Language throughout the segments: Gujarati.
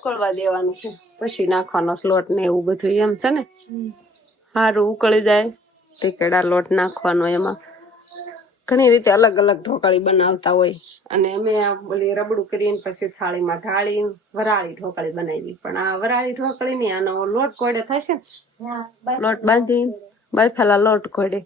ઉકળવા દેવાનું છે, પછી નાખવાનો લોટ ને એવું બધું એમ છે ને. સારું ઉકળી જાય તે કેળા લોટ નાખવાનો. એમાં ઘણી રીતે અલગ અલગ ઢોકળી બનાવતા હોય, અને અમે આ બોલી રબડું કરીને પછી થાળીમાં ઢાળી વરાળી ઢોકળી બનાવી. પણ આ વરાળી ઢોકળી ની આનો લોટ કોડે થશે ને, લોટ બાંધી બાફેલા લોટ કોડે.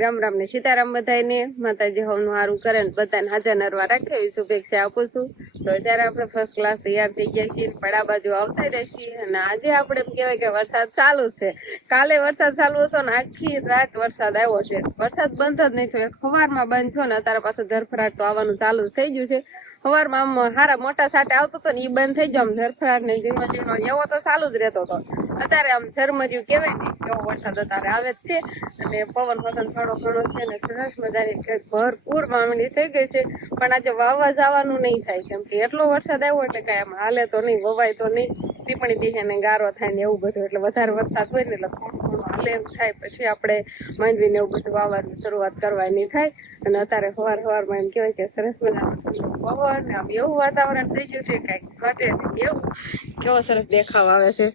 રામ રામ ને સીતારામ બધાને. માતાજી હોનું સારું કરે ને બધાને હાજર નરવા રાખે એવી શુભેચ્છા આપું છું. તો અત્યારે આપણે ફર્સ્ટ ક્લાસ તૈયાર થઈ ગયા છીએ, પડા બાજુ આવતા રહેશીએ. અને આજે આપણે એમ કહેવાય કે વરસાદ ચાલુ છે. કાલે વરસાદ ચાલુ હતો ને આખી રાત વરસાદ આવ્યો છે. વરસાદ બંધ જ નહીં થયો, સવારમાં બંધ થયો ને અત્યારે પાછું ઝરફરાટ તો આવવાનું ચાલુ થઈ ગયું છે. સવારમાં આમ સારા મોટા સાટે આવતો હતો ને એ બંધ થઈ ગયો. આમ ઝરફરાટ ને ઝીણો ઝીણો એવો તો ચાલુ જ રહેતો હતો. અત્યારે આમ ઝરમર્યું કહેવાય ને એવો વરસાદ અત્યારે આવે જ છે. અને પવન પતન થોડો ઘણો છે ને સરસ મજાની ભરપૂર વાવણી થઈ ગઈ છે. પણ આજે વાવવા જવાનું નહીં થાય, કેમ કે એટલો વરસાદ આવ્યો એટલે કઈ આમ હાલે તો નહીં, વવાય તો નહીં, ટીપણી બીજે ને ગારો થાય ને એવું બધું. એટલે વધારે વરસાદ હોય ને એટલે થોડું થોડું હાલે એવું થાય, પછી આપણે માંડવીને એવું બધું વાવવાની શરૂઆત કરવાની થાય. અને અત્યારે સવારમાં એમ કહેવાય કે સરસ મજાનું પવન ને આમ એવું વાતાવરણ થઈ ગયું છે, કઈ ઘટે નહીં એવું. કેવો સરસ દેખાવ આવે છે.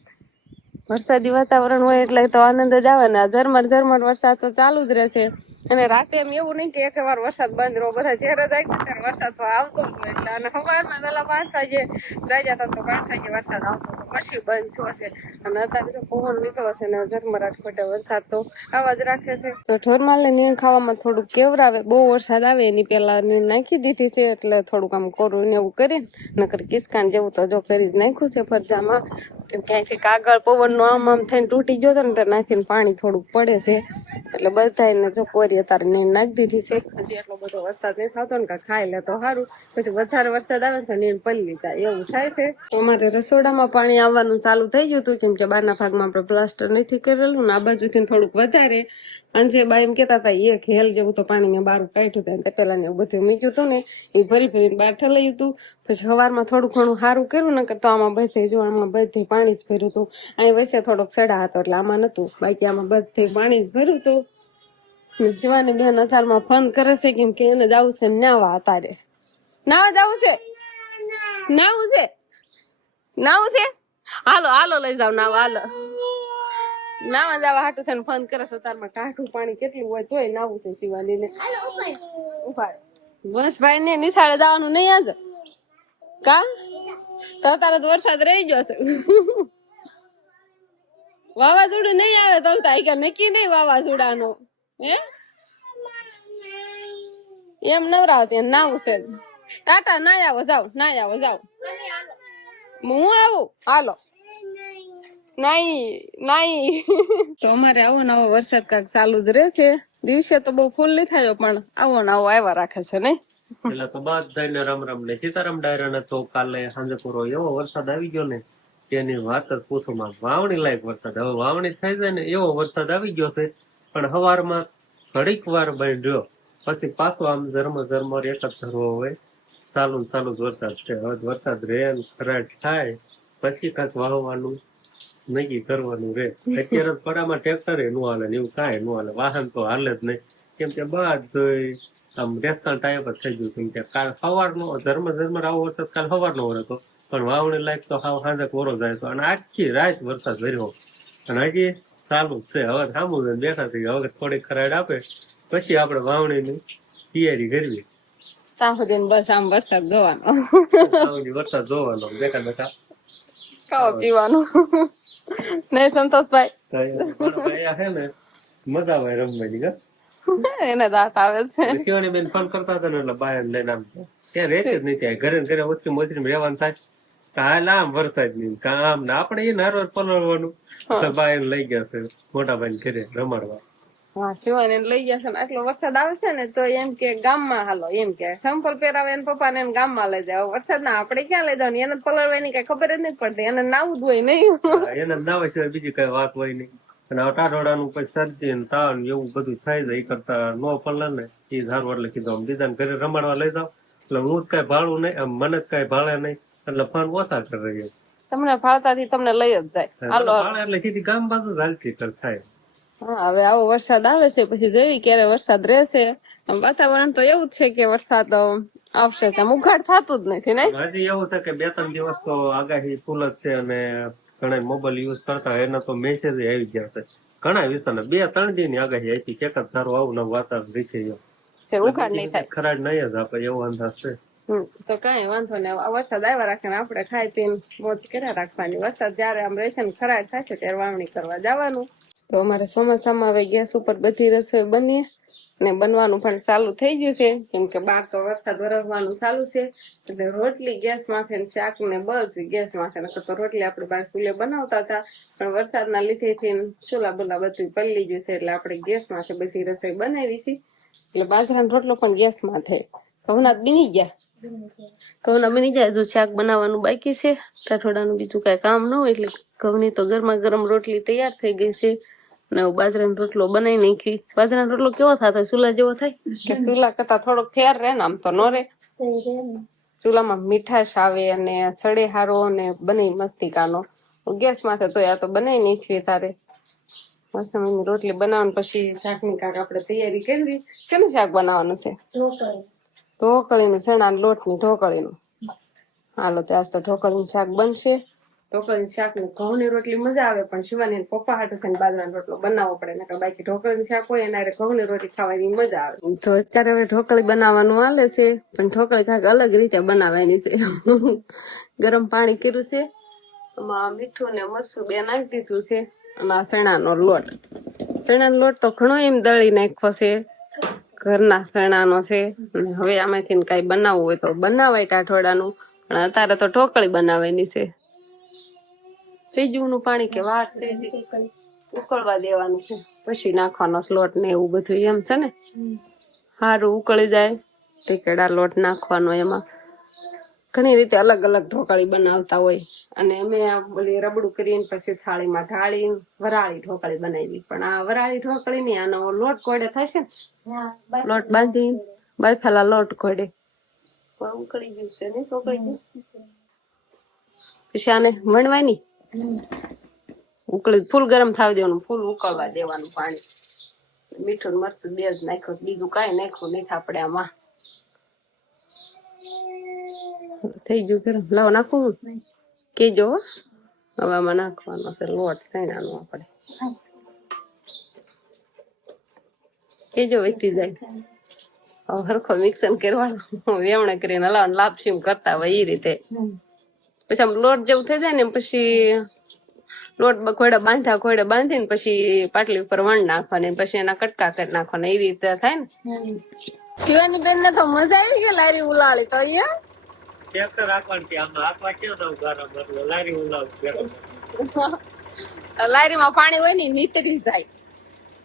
વરસાદી વાતાવરણ હોય એટલે તો આનંદ જ આવે ને. ઝરમર ઝરમર વરસાદ તો ચાલુ જ રહેશે. અને રાતે એમ એવું નહીં કે એકવાર વરસાદ બંધ રહો, બધા જ્યારે જાય ત્યારે વરસાદ તો આવતો જ હોય. એટલે અને સવારમાં પહેલા 5 વાગે જાય જતા તો 5 વાગે વરસાદ આવતો તો પછી બંધ થયો છે. અને અત્યારે જો પવન નીકળો છે ને ઝરમરાટ ખોટે વરસાદ તો આવા જ રાખે છે. તો ઢોરમાલને નીણ ખાવામાં થોડુંક કેવરાવે. બહુ વરસાદ આવે એની પહેલા નીણ નાખી દીધી છે, એટલે થોડુંક આમ કોરું ને એવું કરીને, નકર કિસકાન જેવું તો જો કરી જ નાખ્યું છે ફરજામાં. ક્યાંયથી કાગળ પવનનો આમ થઈને તૂટી ગયો હતો ને તો નાખીને પાણી થોડુંક પડે છે. એટલે બધાને જો કોરી તારે નીણ નાખી દીધી છે. હજી એટલો બધો વરસાદ નહીં થતો ને ખાઈ લે તો સારું, પછી વધારે વરસાદ આવે ને તો નીણ પલળી જાય એવું થાય છે. અમારે રસોડામાં પાણી આવવાનું ચાલુ થઈ ગયું હતું, કેમ કે બહારના ભાગમાં આપણે પ્લાસ્ટર નથી કરેલું ને આ બાજુથી થોડુંક વધારે. અને બા એમ કેતા હતા એક હેલ જેવું તો પાણી મેં બહાર કાઢ્યું હતું, તે પેલા ને એવું બધું મૂક્યું હતું ને એ ભરી ભરીને બહાર ઠલાયું હતું. પછી સવારમાં થોડું ઘણું સારું કર્યું ને કરતો આમાં બધે જો આમાં બધે પાણી જ ભર્યું હતું. અહીં વચ્ચે થોડોક સડા હતો એટલે આમાં નતું, બાકી આમાં બધે પાણી જ ભર્યું હતું. શિવાની બેન અત્યારમાં ફોન કરે છે, કેમ કે એને જવું છે નાવા. અત્યારે નાવા જવું છે, નાવું છે, નાવું છે. હાલો હાલો લઈ જાવ નાવા, હાલો નાવા જવા હાટું થઈને ફોન કરે છે. અત્યારમાં ટાઢું પાણી કેટલું હોય તોય નાવું છે શિવાની ને. ઉભા બસ ભાઈ ને નિશાળે જવાનું નહીં આજે કા? તો અત્યારે તો વરસાદ રહી ગયો છે. વાવાઝોડું નહીં આવે તો કે નક્કી નહીં વાવાઝોડાનો. હે એમ નવરાવતી નાવું છે. ટાટા ના આવો જાવ, ના આવો જાવ. હું આવું હાલો. નહીં તો અમારે આવો ને આવો વરસાદ કાંક ચાલુ જ રહેશે. દિવસે તો બહુ ફૂલ નહીં થયો, પણ આવો ને આવો આવ્યા રાખે છે નહીં. એટલે તો બધાને રામ રામ ને સીતારામ ડાયરા. તો કાલે સાંજે પૂરો એવો વરસાદ આવી ગયો ને તેની વાત જ પૂછો માં. વાવણી લાયક વરસાદ, હવે વાવણી થઈ જાય ને એવો વરસાદ આવી ગયો છે. પણ સવારમાં ઘડીક વાર બંધ રહ્યો, પછી પાછો આમ ઝરમર એક જ ધરવો હોય. ચાલુ જ વરસાદ છે. હવે વરસાદ રે ખરાટ થાય પછી કાંઈક વાવવાનું નક્કી કરવાનું રે. અત્યારે પડામાં ટ્રેક્ટર નું હાલે ને એવું કાંઈ નું હાલે, વાહન તો હાલે જ નહીં. કેમ કે બધું આમ રેસ્ટોરન્ટ ટાઈપ જ થઈ ગયું. કેમ કે કાલ સવારનો ઝરમર આવો વરસાદ કાલ સવારનો હતો, પણ વાવણી લાયક તો સાંજે કોરો જાય તો. અને આખી રાત વરસાદ વર્યો અને હજી ચાલુ જ છે. હવે સામું બેઠા થઈ ગયા. હવે થોડીક ખરાડ આપે પછી આપણે વાવણીની તૈયારી કરવી. બસ આમ વરસાદ જોવાનો, વરસાદ જોવાનો, બેઠા બેઠા ખાવા પીવાનું. નહીં સંતોષભાઈ છે ને મજા આવે રમવાની. એને દાંત આવે છે. શિવાની બેન ફોન કરતા હતા ને એટલે બાય લઈને આમ ત્યાં રહેતી જ નહીં. ત્યાં ઘરે ઘરે ઓછી મોજરી રહેવાનું થાય. હાલ આમ વરસાદ નહીં કામ ને આપણે એ નારવાર પલળવાનું. એટલે બાય લઈ ગયા છે મોટા ભાઈ ઘરે રમાડવા. હા શિવાની લઈ ગયા છે ને. આટલો વરસાદ આવે છે ને તો એમ કે ગામમાં હાલો, એમ કે સંપલ પહેરાવે એને પપ્પા ને ગામમાં લઈ જાય. વરસાદ ના આપણે ક્યાં લઈ જવાનું? એને પલળવાની કઈ ખબર જ નથી પડતી. એને નાવું જ હોય નહીં. એને નાવા સિવાય બીજી કઈ વાત હોય નહીં. અને ટાઢોડાનું પછી શરદી ને તાવ એવું બધું થઈ જાય. એ કરતા નો પલળે ને એ ધારું. એટલે કીધું બીજાને ઘરે રમાડવા લઈ જાવ. એટલે હું જ કઈ ભાડું નહીં, મને જ કઈ ભાડે નહીં. એટલે ફોન ઓછા કરી રહી. તમને ભાળતાથી તમને લઈ જ જાય. હાલો એટલે સીધી ગામ બાજુ હાલતી થાય. હા હવે આવો વરસાદ આવે છે, પછી જોઈ ક્યારે વરસાદ રહેશે. વાતાવરણ તો એવું જ છે કે વરસાદ આવશે ત્યાં ઉઘાડ થતું જ નથી ને. હજી એવું છે કે 2-3 દિવસ તો આગાહી ફૂલ જ છે અને ઘણા મોબાઈલ યુઝ કરતા હોય એના તો મેસેજ આવી ગયા છે ઘણા વિસ્તારના 2-3 દી ની આગાહી આપી કે એક જ ધારો આવું નવું વાતાવરણ રીખી ગયો ઉઘાડ નહીં થાય. ખરાબ નહીં જ આપે એવો અંદાજ છે. તો કઈ વાંધો નહીં. વરસાદ આવ્યા રાખે ને આપણે ખાઈ પીને મોજ કર્યા રાખવાની. વરસાદ જયારે આમ રહેશે ને ખરાબ થશે ત્યારે વાવણી કરવા જવાનું. તો અમારે ચોમાસામાં હવે ગેસ ઉપર બધી રસોઈ બની ને બનવાનું પણ ચાલુ થઈ ગયું છે કેમ કે બહાર તો વરસાદ વરસવાનું ચાલુ છે એટલે રોટલી ગેસ માથે ને શાક ને બધું ગેસ માથે. તો રોટલી આપણે બહાર ચૂલે બનાવતા હતા પણ વરસાદના લીધેથી ચૂલા બુલા બધું પલળી ગયું છે એટલે આપણે ગેસ માથે બધી રસોઈ બનાવી છે. એટલે બાજરાનો રોટલો પણ ગેસ માથે. ઘઉંના બની ગયા. ઘઉંના બની જાય. હજુ શાક બનાવવાનું બાકી છે. કાઠોડાનું બીજું કઈ કામ ન હોય એટલે ઘઉંની તો ગરમા ગરમ રોટલી તૈયાર થઈ ગઈ છે ને બાજરાનો રોટલો બનાવી નાખી. બાજરાનો રોટલો કેવો થાય? ચૂલા જેવો થાય કે ચૂલા કરતા થોડોક ફેર રહે ને? આમ તો નો રે. ચૂલામાં મીઠાશ આવે અને સડે હારો અને બને મસ્તિકાનો. ગેસ માથે તો આ તો બનાવી નાખીએ તારે મસ્ત મમ્મી રોટલી બનાવવાનું. પછી શાકની કાંક આપણે તૈયારી કરવી. કેનું શાક બનાવવાનું છે? ઢોકળીનું, ચણા લોટની ઢોકળીનું. હાલો ત્યાં તો ઢોકળીનું શાક બનશે. ઢોકળીનું શાક ને ઘઉંની રોટલી મજા આવે પણ શિવાની પપ્પા હાટુ થઈને બાજરાનો રોટલો બનાવવો પડે ને બાકી ઢોકળીનું શાક હોય એના ઘઉંની રોટલી ખાવાની મજા આવે. તો અત્યારે હવે ઢોકળી બનાવવાનું હાલે છે પણ ઢોકળી કાંઈક અલગ રીતે બનાવવાની છે. ગરમ પાણી કર્યું છે, એમાં મીઠું ને મરચું બે નાખી દીધું છે અને આ ચણાનો લોટ. ચણાનો લોટ તો ઘણો એમ દળી નાખ્યો છે, ઘરના ચણાનો છે. અને હવે આમાંથી કઈ બનાવવું હોય તો બનાવાય ટાઠોડાનું પણ અત્યારે તો ઢોકળી બનાવવાની છે. નું પાણી કે વાર છે ઉકળવા દેવાનું છે પછી નાખવાનો લોટ ને એવું બધું એમ છે ને. સારું ઉકળી જાય ટીકેડા લોટ નાખવાનો. એમાં ઘણી રીતે અલગ અલગ ઢોકળી બનાવતા હોય અને અમે બોલી રબડું કરીને પછી થાળીમાં ઢાળી વરાળી ઢોકળી બનાવી. પણ આ વરાળી ઢોકળી ની આનો લોટ કોડે થશે ને લોટ બાંધી બાફેલા લોટ કોડે ઉકળી ગયું છે ને ઢોકળી. પછી આને વણવાની ઉકળી ફૂલ ગરમ થવા દેવાનું, ફૂલ ઉકળવા દેવાનું પાણી. મીઠું મરચું બે જ નાખ્યું, બીજું કઈ નાખ્યું નહીં આપણે આમાં. થઈ ગયું ગરમ. લાવો નાખવું કેજો. હવે આમાં નાખવાનો છે લોટ સૈણાનો આપણે કેજો વેચી જાય. હવે હરખો મિક્સન કરવાનો વેવણે કરીને હલાવવાનું લાપસી કરતા હોય એ રીતે. પછી આમ લોટ જેવું થઈ જાય ને પછી લોટ ખોડે બાંધીને પછી પાટલી ઉપર વણ નાખવાની પછી એના કટકા કરી નાખવાના. એ રીતે થાય ને. શિવાની બેન ને તો મજા આવી ગઈ લારી ઉલાળી તો. અહીંયા ટ્રેક્ટર રાખવાનું કે આમાં આખવા કેવું દઉં ગરમ એટલે લારી ઉલાવું. લારીમાં પાણી હોય ને નીતરી જાય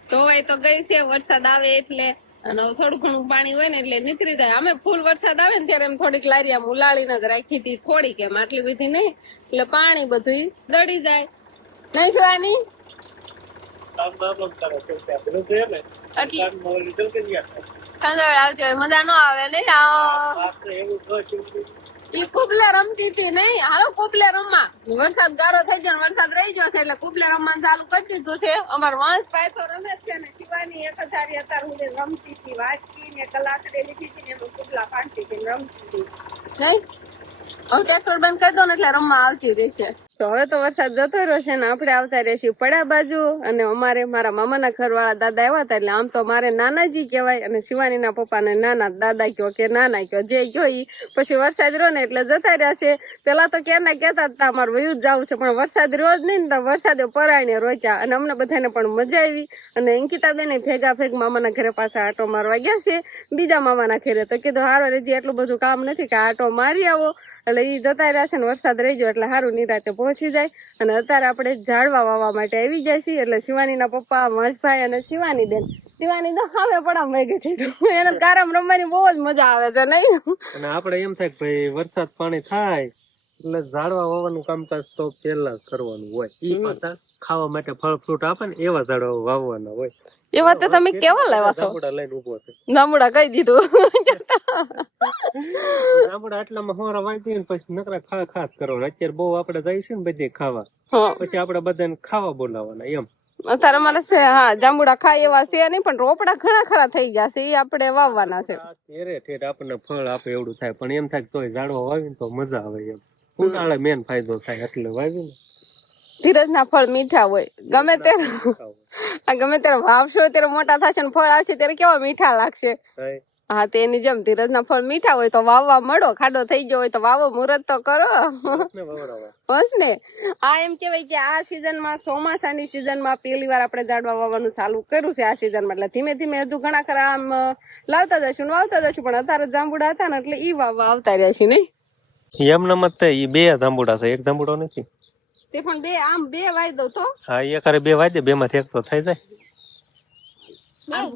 તો એ તો ગઈ છે વરસાદ આવે એટલે. અને થોડું ઘણું પાણી હોય ને એટલે નીકળી જાય. અમે ફૂલ વરસાદ આવે ને ત્યારે એમ થોડીક લારી આમ ઉલાળીને જ રાખી હતી થોડીક, એમ આટલી બધી નહીં એટલે પાણી બધું દડી જાય નહીં. શિવાની આવજો મજા ન આવે નઈ. ઈ કુબલે રમતી હતી નઈ. હાલો કુબલે રમવા. વરસાદ ગારો થઈ ગયો વરસાદ રહી ગયો છે એટલે કુબલે રમવાનું ચાલુ કરી દીધું છે. અમાર વંશભાઈ તો રમે છે ને શિવાની 1000 અત્યાર સુધી રમતી હતી. વાંચતી ને કલાકડે લીધી હતી ને એમાં કુબલા પાડતી હતી રમતી હતી નઈ. હવે ટ્રેક્ટર બંધ કરી દો ને એટલે રમવા આવતી રહેશે. તો હવે તો વરસાદ જતો રહ્યો છે ને આપણે આવતા રહેશું પડા બાજુ. અને અમારે મારા મામાના ઘરવાળા દાદા આવ્યા હતા એટલે આમ તો મારે નાનાજી કહેવાય અને શિવાનીના પપ્પાને નાના દાદા કયો કે નાના કયો જે કયો ઈ. પછી વરસાદ રહ્યો ને એટલે જતા રહ્યા છે. પેલા તો ક્યારના કહેતા હતા અમારે વયું જ જવું છે પણ વરસાદ રહ્યો જ નહીં ને તો વરસાદે પરાયણે રોક્યા અને અમને બધાને પણ મજા આવી. અને અંકિતાબેન ભેગ મામાના ઘરે પાસે આટો મારવા ગયા છે બીજા મામાના ઘરે. તો કીધું હારો રેજી એટલું બધું કામ નથી કે આટો મારી આવો. એટલે ઈ જતા રહ્યા છે ને વરસાદ રહી ગયો એટલે સારું નિરાતે પહોંચી જાય. અને અત્યારે આપણે ઝાડવા વાવવા માટે આવી ગયા છીએ. એટલે શિવાનીના પપ્પા મહેશભાઈ અને શિવાની બેન. શિવાની તો હવે પડા મેગી થઈ એને કારમ રમવાની બહુ જ મજા આવે છે નહીં. અને આપણે એમ થાય કે ભાઈ વરસાદ પાણી થાય એટલે ઝાડવા વાવવાનું કામકાજ તો પેલા કરવાનું હોય. ઈ પાછા ખાવા માટે ફળ ફ્રૂટ આપે ને એવા ઝાડવા વાવવાના હોય. એ વાત તો તમે કેવા લાવ્યા છો? જાંબુડા લઈને ઉભો છે. જાંબુડા કહી દીધું. જાંબુડા આટલામાં હોરા વાંચી ને પછી નકરા ખાસ કરવાના. અત્યારે બહુ આપણે જઈશું ને બધી ખાવા પછી આપણે બધાને ખાવા બોલાવાના એમ. અત્યારે અમારે છે હા જાંબુડા ખાય એવા છે નહીં, પણ રોપડા ઘણા ખરા થઈ ગયા છે, એ આપણે વાવવાના છે. ઘેરે ઠેર આપણને ફળ આપે એવડું થાય, પણ એમ થાય કે તોય ઝાડવા વાવીને તો મજા આવે એમ. ઉનાળે મેન ફાયદો થાય એટલે વાવ્યું ને. ધીરજના ફળ મીઠા હોય, ગમે ત્યારે વાવશો ત્યારે મોટા થશે ને ફળ આવશે ત્યારે કેવા મીઠા લાગશે. હા તે એની જેમ ધીરજના ફળ મીઠા હોય તો વાવવા મળો, ખાડો થઈ ગયો હોય તો વાવો, મુહૂર્ત તો કરો બસ ને. આ એમ કેવાય કે આ સિઝનમાં ચોમાસાની સિઝનમાં પહેલી વાર આપણે ઝાડવા વાવવાનું ચાલુ કર્યું છે આ સિઝનમાં, એટલે ધીમે ધીમે હજુ ઘણા ખરા આમ લાવતા જશું ને વાવતા જશું, પણ અત્યારે જાંબુડા હતા ને એટલે ઈ વાવવા આવતા રહ્યા છે નહીં. એમ નમત ઈ બે જાંબુડા છે, એક જાંબુડો નથી. તે પણ બે આમ બે વાઈ દો તો હા એક બે વાઈ દે, બે માંથી એક તો થઈ જાય.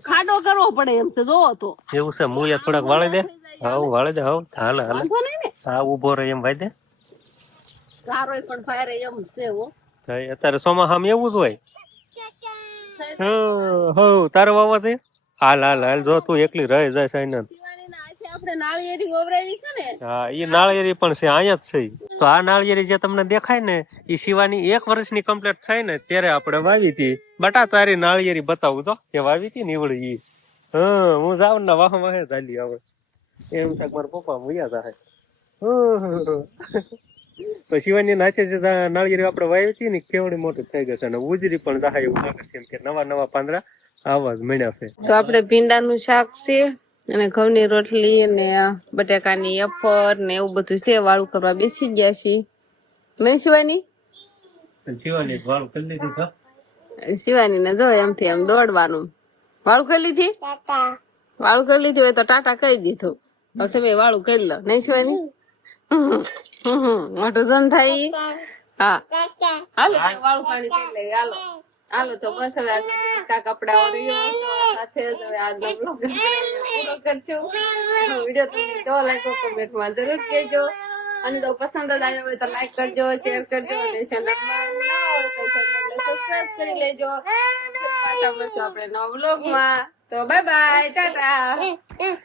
ખાડો કરવો પડે એમ છે, જોવો તો એવું છે. મૂળિયા થોડાક વાળી દે. હા વાળી દે. હા હાલે હાલે. હા ઉભો રહે એમ વાઈ દે. સારો પણ ફાયર એમ છે હો. અત્યારે ચોમાસામાં એવું જ હોય. હો તારે વાવા છે. હાલ હાલ હાલ, જો તું એકલી રહી જાય સાઈન. આપણે નાળિયેરી વવરાવી છે ને. હા એ નાળિયેરી પણ છે, અહીંયા જ છે. તો આ નાળિયેરી જે તમને દેખાય ને એ શિવાની 1 વર્ષની કમ્પ્લીટ થાય ને ત્યારે આપણે વાવી હતી. બટા તારી નાળિયેરી બતાવું તો કે વાવી હતી નીવડી. હા હું જાઉં ને વાહ વાહે ચાલી આવે એમ થાય. મારા પપ્પા વયા જાય. તો શિવાની નાચે જે નાળિયેરી આપણે વાવી હતી ને કેવડી મોટી થઈ ગઈ છે, અને ઉજરી પણ જાય એવું લાગે છે કે નવા નવા પાંદડા આવા જ મળ્યા છે. તો આપણે ભીંડાનું શાક છે અને ઘઉંની રોટલી ને બટાકાની અફર ને એવું બધું છે, વાળું કરવા બેસી ગયા છીએ. મેં શિવાની વાળું કરી લીધું. શિવાની ને જો એમથી એમ દોડવાનું. વાળું કરી લીધી, વાળું કરી લીધું હોય તો ટાટા કહી દીધું. હવે તમે વાળું કરી લો નહીં શિવાની. મોટું જન થાય. હા હાલો વાળું પાણી કરી લે. હાલો હાલો તો બસ હવે આજનો દિવસ કા કપડા સાથે જ હવે આજનો બ્લોગ પૂરો કરશું. વિડીયો તમને કેવો લાગ્યો કમેન્ટમાં જરૂર કહેજો, અને તો પસંદ જ આવ્યો હોય તો લાઈક કરજો, શેર કરજો, અને ચેનલમાં નવા હોય તો ચેનલને સબસ્ક્રાઇબ કરી લેજો. પાછા મળશું આપણે નવા બ્લોગમાં. તો બાય બાય, ટાટા.